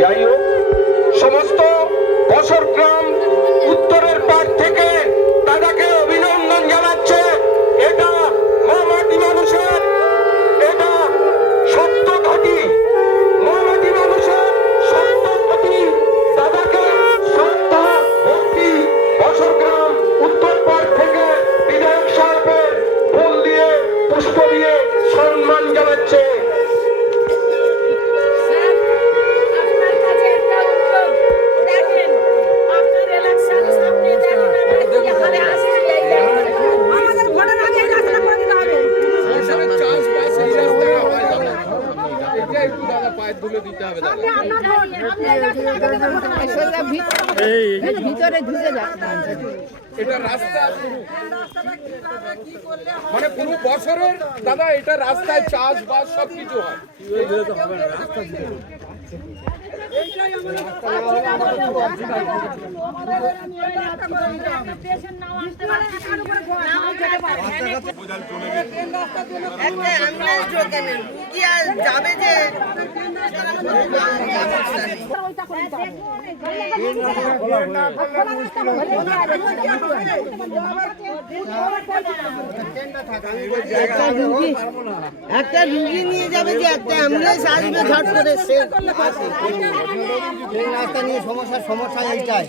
যাই হোক, সমস্ত বছরগ্রাম উত্তরের পাড় থেকে দাদাকে অভিনন্দন জানাচ্ছে। এটা মামাটি মানুষের, এটা সত্য ঘাঁটি, মামাটি মানুষের সত্য ঘাঁটি। দাদাকে শ্রদ্ধা ভক্তি বছরগ্রাম উত্তর পাড় থেকে বিধায়ক সাহেবের ফুল দিয়ে পুষ্প দিয়ে সম্মান জানাচ্ছে। ভিতরে ঢুকে যাচ্ছে এটা রাস্তা মানে পুরো বছরের দাদা এটা রাস্তায় চাষবাস সবকিছু হয়। যাবে যে একটা রুগী নিয়ে যাবে যে একটা অ্যাম্বুলেন্স আসবে ঝট করে সে রাস্তা নিয়ে সমস্যা এইটাই।